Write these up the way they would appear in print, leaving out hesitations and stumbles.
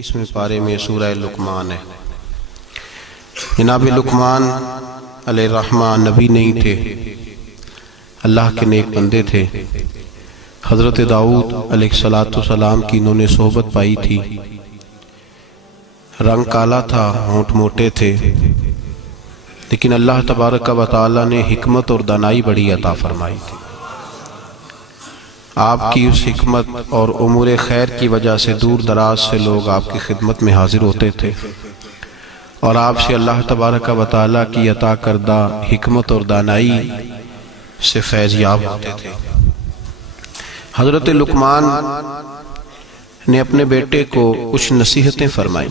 21वें पारे में सूरह लुकमान है। जनाब लुकमान अलैहिर्रहमान नबी नहीं थे, अल्लाह के नेक बंदे थे। हज़रत दाऊद अलैहिस्सलाम की इन्होंने सोहबत पाई थी। रंग काला था, होंठ मोटे थे, लेकिन अल्लाह तबारक व तआला ने हिकमत और दानाई बड़ी अता फरमाई थी। आपकी उस हिकमत और उमूर खैर की वजह से दूर दराज से लोग आपकी खिदमत में हाजिर होते थे और आपसे अल्लाह तबारक व तआला की अता करदा हिकमत और दानाई से फैज़ याब होते थे। हज़रत लुकमान ने अपने बेटे को कुछ नसीहतें फरमाई।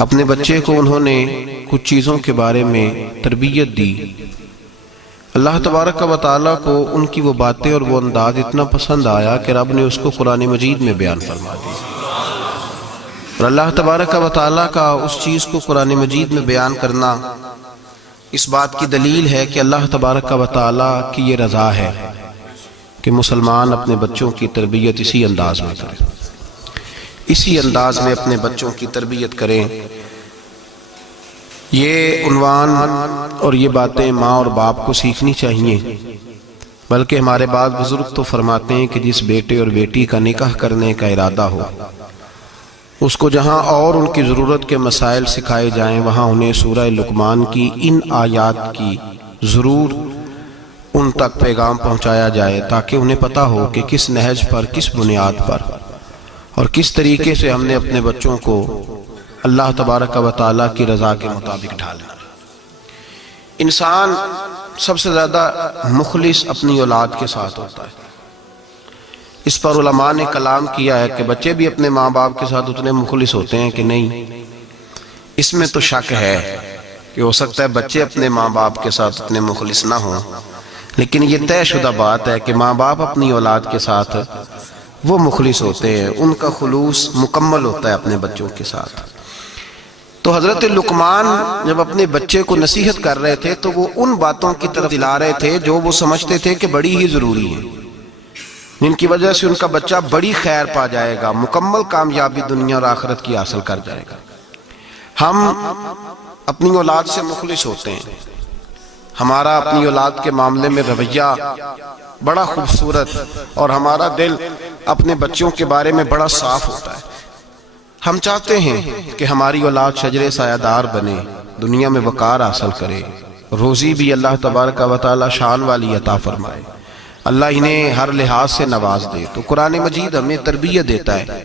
अपने बच्चे को उन्होंने कुछ चीज़ों के बारे में तरबियत दी। अल्लाह तबारक व तआला को उनकी वो बातें और वो अंदाज इतना पसंद आया कि रब ने उसको कुरान मजीद में बयान फरमा दी। और अल्लाह तबारक व तआला का उस चीज़ को कुरान मजीद में बयान करना इस बात की दलील है कि अल्लाह तबारक व तआला की ये रज़ा है कि मुसलमान अपने बच्चों की तरबियत इसी अंदाज में करें, इसी अंदाज में अपने बच्चों की तरबियत करें। ये उन्वान और ये बातें माँ और बाप को सीखनी चाहिए। बल्कि हमारे बाद बुजुर्ग तो फरमाते हैं कि जिस बेटे और बेटी का निकाह करने का इरादा हो उसको जहाँ और उनकी ज़रूरत के मसाइल सिखाए जाएं, वहाँ उन्हें सूरह लुकमान की इन आयात की ज़रूर उन तक पैगाम पहुँचाया जाए, ताकि उन्हें पता हो कि किस नहज पर, किस बुनियाद पर और किस तरीके से हमने अपने बच्चों को अल्लाह तबारक व तआला की रज़ा के मुताबिक ढालना। इंसान सबसे ज़्यादा मुखलिस अपनी औलाद के साथ होता है। इस पर उलमा ने कलाम किया है कि बच्चे भी अपने माँ बाप के साथ उतने मुखलिस होते हैं कि नहीं। इसमें तो शक है कि हो सकता है बच्चे अपने माँ बाप के साथ उतने मुखलिस ना हों, लेकिन ये तयशुदा बात है कि माँ बाप अपनी औलाद के साथ वो मुखलिस होते हैं, उनका खुलूस मुकम्मल होता है अपने बच्चों के साथ। तो हज़रत लुकमान जब अपने बच्चे को नसीहत कर रहे थे तो वो उन बातों की तरफ दिला रहे थे जो वो समझते थे कि बड़ी ही ज़रूरी है, जिनकी वजह से उनका बच्चा बड़ी खैर पा जाएगा, मुकम्मल कामयाबी दुनिया और आखिरत की हासिल कर जाएगा। हम अपनी औलाद से मुखलिस होते हैं, हमारा अपनी औलाद के मामले में रवैया बड़ा खूबसूरत और हमारा दिल अपने बच्चों के बारे में बड़ा साफ होता है। हम चाहते हैं कि हमारी औलाद शजरे सायादार बने, दुनिया में वकार हासिल करे, रोज़ी भी अल्लाह तबारक व तआला शान वाली अता फरमाए, अल्लाह इन्हें हर लिहाज से नवाज दे। तो कुरान मजीद हमें तरबियत देता है,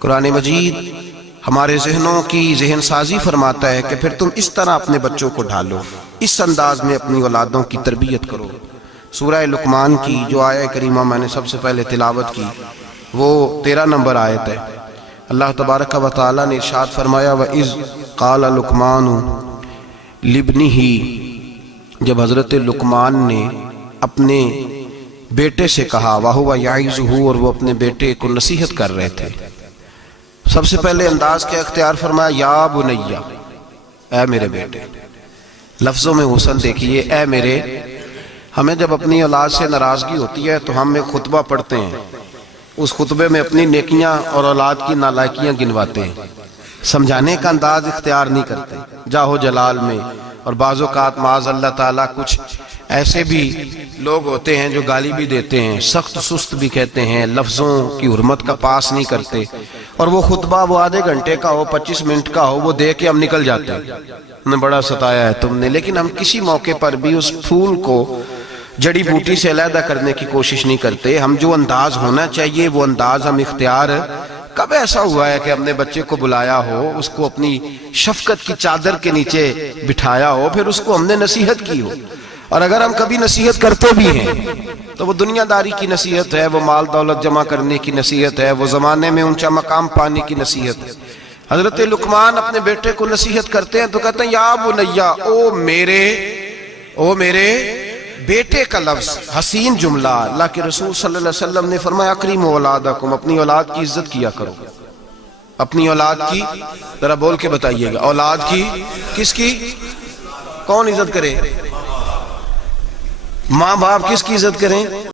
कुरान मजीद हमारे जहनों की जहन साजी फरमाता है कि फिर तुम इस तरह अपने बच्चों को ढालो, इस अंदाज में अपनी औलादों की तरबियत करो। सूरह लुकमान की जो आयत करीमा मैंने सबसे पहले तिलावत की वो 13 नंबर आयत है। अल्लाह तबारक व तआला ने इरशाद फरमाया, व इज़ क़ाल लुकमान लिब्निही, जब हज़रत लुकमान ने अपने बेटे से कहा, वहुव याइज़ुहु, और वो अपने बेटे को नसीहत कर रहे थे। सबसे पहले अंदाज क्या इख्तियार फरमाया, या बुनैया, ऐ मेरे बेटे। लफ्ज़ों में हुस्न देखिए, ऐ मेरे। हमें जब अपनी औलाद से नाराज़गी होती है तो हम एक खुतबा पढ़ते हैं, उस खुतबे में अपनी नेकियां और औलाद की नालायकियां गिनवाते हैं, समझाने का अंदाज इख्तियार नहीं करते जाहो जलाल में। और बाज़ औक़ात माज़ अल्लाह ताला कुछ ऐसे भी लोग होते हैं जो गाली भी देते हैं, सख्त सुस्त भी कहते हैं, लफ्ज़ों की हुर्मत का पास नहीं करते, और वो खुतबा वो आधे घंटे का हो, 25 मिनट का हो, वो दे के हम निकल जाते हैं, हमें बड़ा सताया है तुमने। लेकिन हम किसी मौके पर भी उस फूल को जड़ी बूटी से अलहदा करने की कोशिश नहीं करते। हम जो अंदाज होना चाहिए वो अंदाज हम इख्तियार। कब ऐसा हुआ है कि हमने बच्चे को बुलाया हो, उसको अपनी शफकत की चादर के नीचे बिठाया हो, फिर उसको हमने नसीहत की हो? और अगर हम कभी नसीहत करते भी हैं तो वो दुनियादारी की नसीहत है, वो माल दौलत जमा करने की नसीहत है, वो ज़माने में ऊंचा मकाम पाने की नसीहत है। हज़रत लुकमान अपने बेटे को नसीहत करते हैं तो कहते हैं, या बुनैया, ओ मेरे बेटे का लफ्ज़ हसीन जुमला। अल्लाह के रसूल सल्लल्लाहु अलैहि वसल्लम ने फरमाया, अकरीमू औलादकुम, अपनी औलाद की इज्जत किया करो। अपनी औलाद की जरा बोल के बताइएगा, औलाद की किसकी? कौन इज्जत करे? माँ बाप किसकी इज्जत करें?